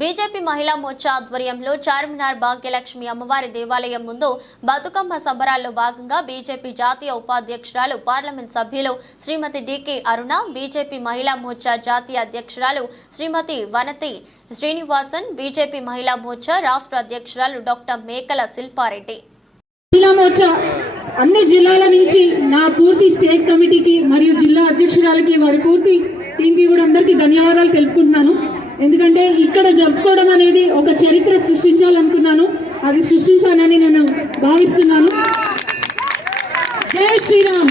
BJP మహిళా మోర్చా ఆధ్వర్యంలో చార్మినార్ భాగ్యలక్ష్మి అమ్మవారి దేవాలయం ముందు బతుకమ్మ సంబరాల్లో భాగంగా బీజేపీ జాతీయ ఉపాధ్యక్షురాలు పార్లమెంట్ సభ్యులు శ్రీమతి డికే అరుణ, బీజేపీ మహిళా మోర్చా జాతీయ అధ్యక్షురాలు శ్రీమతి వనతి శ్రీనివాసన్, బీజేపీ మహిళా మోర్చా రాష్ట్ర అధ్యక్షురాలు డాక్టర్ మేకల శిల్పారెడ్డి. మహిళా మోర్చా అన్ని జిల్లాల నుంచి నా పూర్తి స్టేట్ కమిటీకి మరియు జిల్లా అధ్యక్షురాలకి వారి పూర్తి టీంకి కూడా అందరికీ ధన్యవాదాలు తెలుపుకుంటున్నాను. ఎందుకంటే ఇక్కడ జరుపుకోవడం అనేది ఒక చరిత్ర సృష్టించాలనుకున్నాను, అది సృష్టించాలని నేను భావిస్తున్నాను. జై శ్రీరామ్.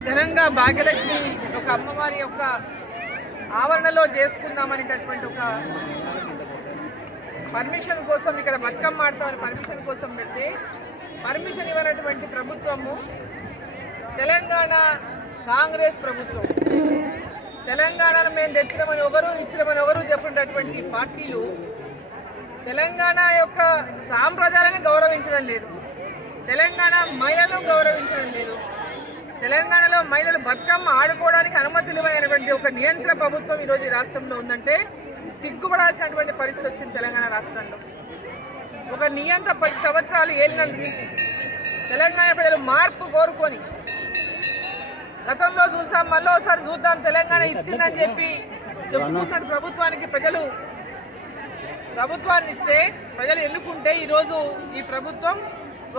ఘనంగా భాగ్యలక్ష్మి ఒక అమ్మవారి యొక్క ఆవరణలో చేసుకుందామనేటటువంటి ఒక పర్మిషన్ కోసం ఇక్కడ బతుకమ్మ ఆడతామని పర్మిషన్ కోసం పెడితే పర్మిషన్ ఇవ్వనటువంటి ప్రభుత్వము తెలంగాణ కాంగ్రెస్ ప్రభుత్వం. తెలంగాణను మేము తెచ్చినామని ఇచ్చినామని చెప్పినటువంటి పార్టీలు తెలంగాణ యొక్క సాంప్రదాయాలను గౌరవించడం లేదు, తెలంగాణ మహిళలను గౌరవించడం లేదు, తెలంగాణలో మహిళలు బతుకమ్మ ఆడుకోవడానికి అనుమతులు ఇవ్వనటువంటి ఒక నియంత్రణ ప్రభుత్వం ఈరోజు ఈ రాష్ట్రంలో ఉందంటే సిగ్గుపడాల్సినటువంటి పరిస్థితి వచ్చింది. తెలంగాణ రాష్ట్రంలో ఒక నియంత్ర 10 సంవత్సరాలు ఏలినందుకు తెలంగాణ ప్రజలు మార్పు కోరుకొని గతంలో చూసాం, మళ్ళీ ఒకసారి చూద్దాం, తెలంగాణ ఇచ్చిందని చెప్పి చెప్పుకుంటున్న ప్రభుత్వానికి ప్రజలు ప్రభుత్వాన్ని ఇస్తే ప్రజలు ఎన్నుకుంటే ఈరోజు ఈ ప్రభుత్వం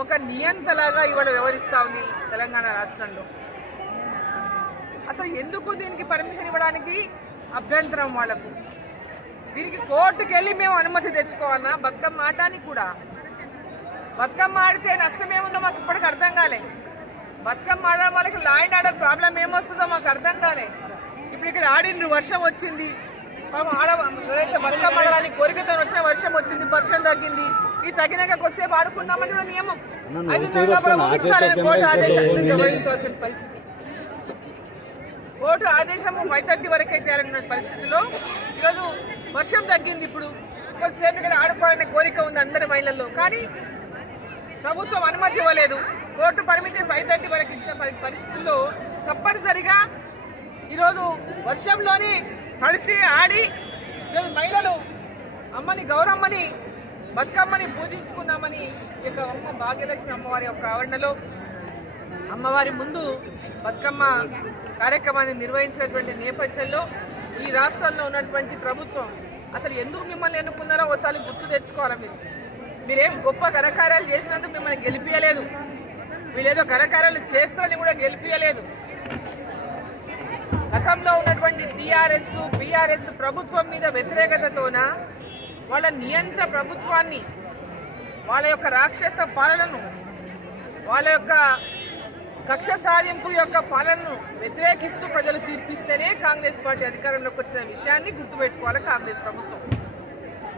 ఒక నియంతలాగా ఇవాళ వ్యవహరిస్తా ఉంది తెలంగాణ రాష్ట్రంలో. అసలు ఎందుకు దీనికి పర్మిషన్ ఇవ్వడానికి అభ్యంతరం వాళ్లకు? దీనికి కోర్టుకు వెళ్ళి మేము అనుమతి తెచ్చుకోవాలన్నా? బతుకమ్మ ఆడటానికి కూడా బతుకమ్మ ఆడితే నష్టమేముందో మాకు ఇప్పటికి అర్థం కాలే. బతుకమ్మ ఆడడం వాళ్ళకి లా అండ్ ఆర్డర్ ప్రాబ్లం ఏమొస్తుందో మాకు అర్థం కాలే. ఇప్పుడు ఇక్కడ ఆడిండ్రు, వర్షం వచ్చింది, ఎవరైతే బతుకమ్మ ఆడాలని కోరికతో వచ్చిన వర్షం వచ్చింది, వర్షం తగ్గింది, ఈ తగినాక కొద్దిసేపు ఆడుకుందామంటే నియమం 5 నెలల ముగించాలని కోర్టు ఆదేశాన్ని గమనించాల్సిన పరిస్థితి. కోర్టు ఆదేశము 5:30 వరకే చేయాలన్న పరిస్థితిలో ఈరోజు వర్షం తగ్గింది, ఇప్పుడు కొద్దిసేపు ఇక్కడ ఆడుకోవాలనే కోరిక ఉంది అందరి మహిళల్లో, కానీ ప్రభుత్వం అనుమతి ఇవ్వలేదు. కోర్టు పరిమితి 5:30 వరకు ఇచ్చిన పరిస్థితుల్లో తప్పనిసరిగా ఈరోజు వర్షంలోని తడిసి ఆడి ఈరోజు మహిళలు అమ్మని గౌరమ్మని బతుకమ్మని పూజించుకుందామని ఈ యొక్క అమ్మ భాగ్యలక్ష్మి అమ్మవారి యొక్క ఆవరణలో అమ్మవారి ముందు బతుకమ్మ కార్యక్రమాన్ని నిర్వహించినటువంటి నేపథ్యంలో ఈ రాష్ట్రంలో ఉన్నటువంటి ప్రభుత్వం అసలు ఎందుకు మిమ్మల్ని ఎన్నుకున్నారో ఒకసారి గుర్తు తెచ్చుకోవాలి. మీరేం గొప్ప ఘనకార్యాలు చేసినందుకు మిమ్మల్ని గెలిపియలేదు, వీళ్ళేదో ఘనకార్యాలు చేస్తారని కూడా గెలిపియలేదు. గతంలో ఉన్నటువంటి టీఆర్ఎస్ బీఆర్ఎస్ ప్రభుత్వం మీద వ్యతిరేకతతోన వాళ్ళ నియంత్ర ప్రభుత్వాన్ని, వాళ్ళ యొక్క రాక్షస పాలనను, వాళ్ళ యొక్క కక్ష సాధింపు యొక్క పాలనను వ్యతిరేకిస్తూ ప్రజలు తీర్పిస్తేనే కాంగ్రెస్ పార్టీ అధికారంలోకి వచ్చిన విషయాన్ని గుర్తుపెట్టుకోవాలి కాంగ్రెస్ ప్రభుత్వం.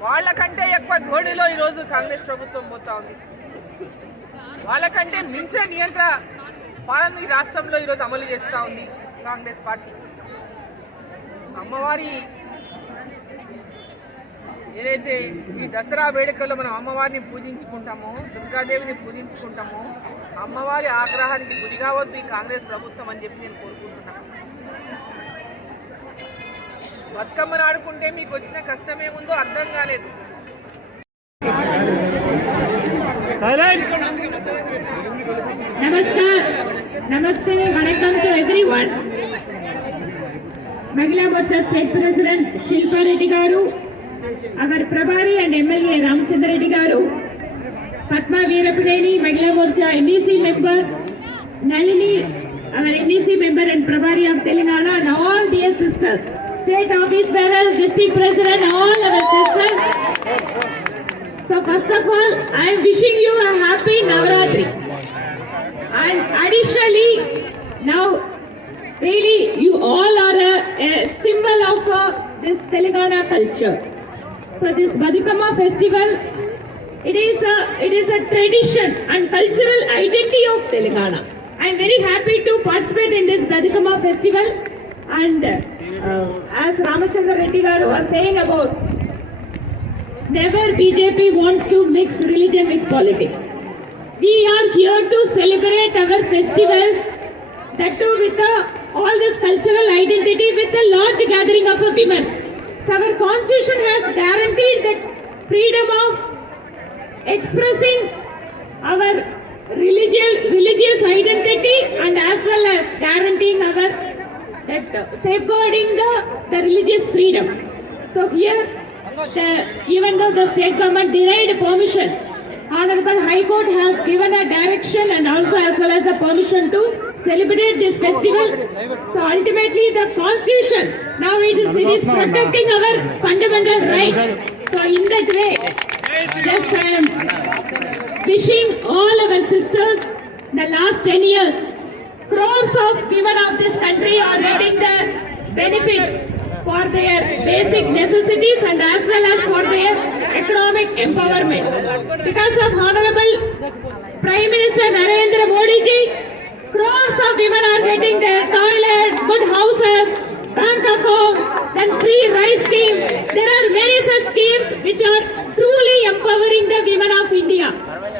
వాళ్ళకంటే ఎక్కువ ధోరణిలో ఈరోజు కాంగ్రెస్ ప్రభుత్వం పోతా ఉంది. వాళ్ళకంటే మించిన నియంత్ర పాలన ఈ రాష్ట్రంలో ఈరోజు అమలు చేస్తూ ఉంది కాంగ్రెస్ పార్టీ. అమ్మవారి ఏదైతే ఈ దసరా వేడుకల్లో మనం అమ్మవారిని పూజించుకుంటామో, దుర్గాదేవిని పూజించుకుంటామో, అమ్మవారి ఆగ్రహానికి గురి కావద్దు ఈ కాంగ్రెస్ ప్రభుత్వం అని చెప్పి నేను కోరుకుంటున్నాను. బతుకమ్మను ఆడుకుంటే మీకు వచ్చిన కష్టమేముందో అర్థం కాలేదు. నమస్తే వణకం టు ఎవ్రీవన్. మహిళా మోర్చా స్టేట్ ప్రెసిడెంట్ శిల్పారెడ్డి గారు, అవర్ ప్రభారి అండ్ ఎమ్మెల్యే రామచంద్రరెడ్డి గారు, Padma Veerapineni Mahila Morcha NEC member, Nalini our NEC member and ప్రభారి of Telangana, and all dear sisters, state office bearers, district president, all our sisters. So first of all, I am wishing you a happy Navaratri. And additionally, now really you all are a symbol of this Telangana culture. So this Badukama festival, it is a tradition and cultural identity of Telangana. I am very happy to participate in this Badukama festival. And as Ramachandra Reddy garu was saying about, never BJP wants to mix religion with politics. We are here to celebrate our festivals, that too with all this cultural identity, with a large gathering of women. So our constitution has guaranteed the freedom of expressing our religious identity and as well as guaranteeing our safeguarding the religious freedom. So here, even though the state government denied permission, Honorable High Court has given a direction and also as well as the permission to celebrate this festival. So ultimately the constitution, now it is protecting our fundamental rights. So in that way, just I am wishing all our sisters the last 10 years, crores of women of this country are getting the benefits for their basic necessities and as well as for their economic empowerment. Because of Honorable Prime Minister Narendra Modi ji, crores of women are getting their toilets, good houses, bank account, and free rice scheme. There are many such schemes which are truly empowering the women of India.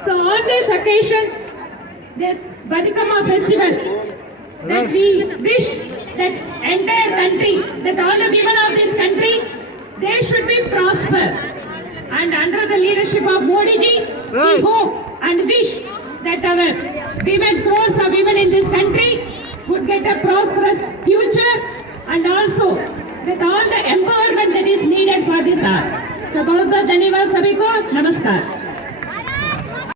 So on this occasion, this Batukama festival, that we wish that entire country, that all the women of this country, they should be prosper. And under the leadership of Modi ji, we hope and wish that our women, crores of women in this country would get a prosperous future and also with all the empowerment that is needed for this hour. So बहुत बहुत धन्यवाद सभी को, नमस्कार.